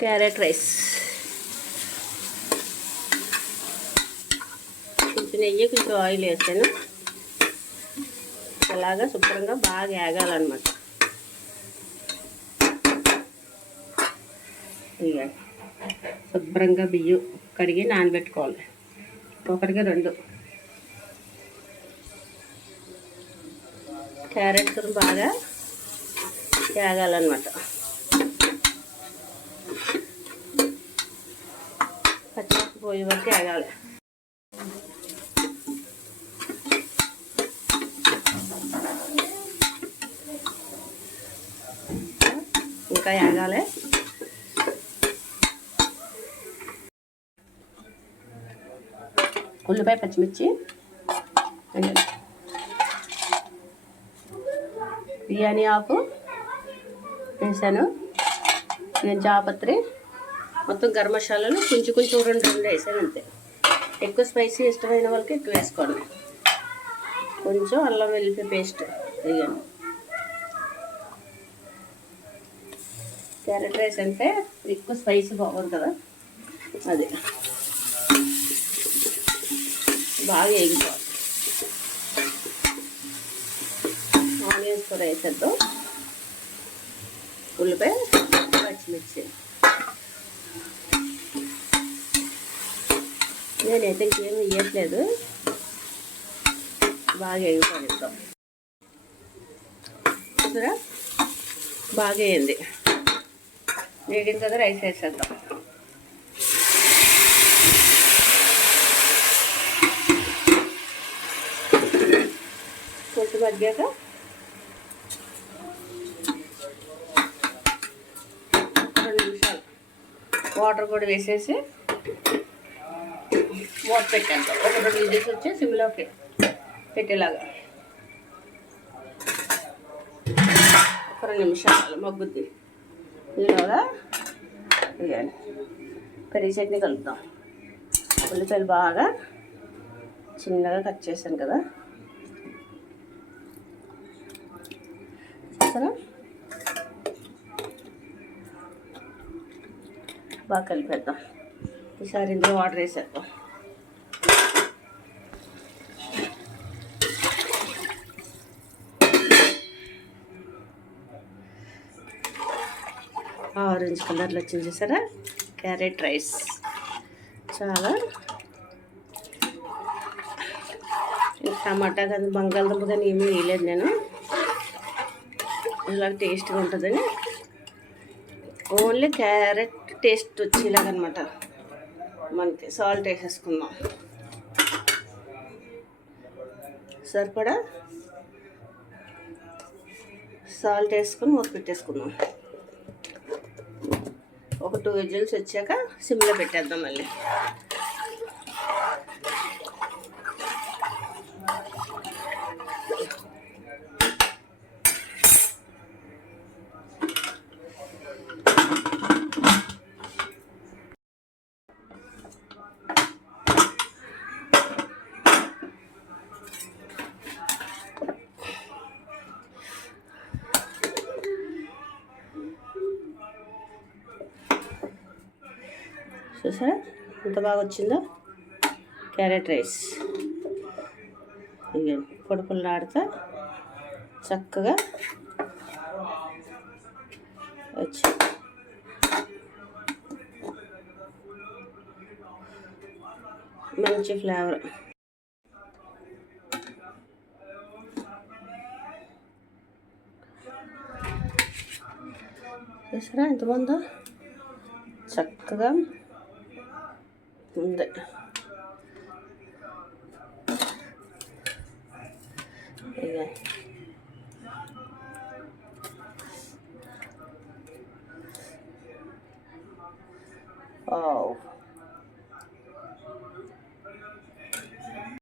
Carrot rice. కొంచెం నెయ్యి కొంచెం ఆయిల్ వేసాను. అలాగా శుభ్రంగా బాగా ఏగాలన్నమాట. ఇక శుభ్రంగా బియ్యం కడిగి నానబెట్టుకోవాలి. ఒకటిగా రెండు. క్యారెట్ బాగా ఏగాలన్నమాట. పోయే వరకు ఏగాలి ఇంకా ఏగాలి ఉల్లిపాయ పచ్చిమిర్చి బిర్యానీ ఆకు వేసాను. నేను జాపత్రి మొత్తం గరం మసాలాలు కొంచెం కొంచెం రెండు రెండు వేసాను అంతే. ఎక్కువ స్పైసీ ఇష్టమైన వాళ్ళకి ఎక్కువ వేసుకోండి కొంచెం అల్లం వెల్లిపాయ పేస్ట్ వేయండి క్యారెట్ రైస్ అంటే ఎక్కువ స్పైసీ బాగుంది కదా అది. బాగా వేగిపోవాలి ఆనియన్స్ కూడా వేసేద్దాం. ఉల్లిపాయ పచ్చిమిర్చి. నేనైతే ఇంకేం వేయట్లేదు బాగా వేగిపోయిద్దాం చూసారా? బాగా వేయండి వేగిన కదా రైస్ వేసేద్దాం. పొట్టు మగ్గాక రెండు నిమిషాలు వాటర్ కూడా వేసేసి మూత పెట్టాను. ఒక రెండు విజిల్స్ వచ్చి సిమ్లో పెట్టేలాగా. ఒక రెండు నిమిషాలు మగ్గుద్ది. ఈలోగా వేయాలి. పెరిగి చట్నీ కలుపుతాం ఉల్లిపాయలు బాగా చిన్నగా కట్ చేశాను కదా. చూసారా? బాగా కలిపేద్దాం. ఈసారి ఇందులో వాటర్ వేసేద్దాం. ఆరెంజ్ కలర్లో వచ్చింది చూసారా? Carrot rice. చాలా. టమాటా కానీ బంగాళదుంప కానీ ఏమీ వేయలేదు నేను. ఇలా టేస్ట్గా ఉంటుందని. ఓన్లీ క్యారెట్ టేస్ట్ వచ్చేలాగనమాట. మనకి సాల్ట్ వేసేసుకుందాం. సరిపడా? సాల్ట్ వేసుకొని మూత పెట్టేసుకుందాం. టూ విజిల్స్ వచ్చాక సిమ్లో పెట్టేద్దాం మళ్ళీ. చూసారా? ఎంత బాగా వచ్చిందో? Carrot rice. ఇక పొడి పుల్లాడుతా చక్కగా వచ్చి. మంచి ఫ్లేవర్. చూసారా? ఎంత బాగుందో? చక్కగా 真的哎呀哦。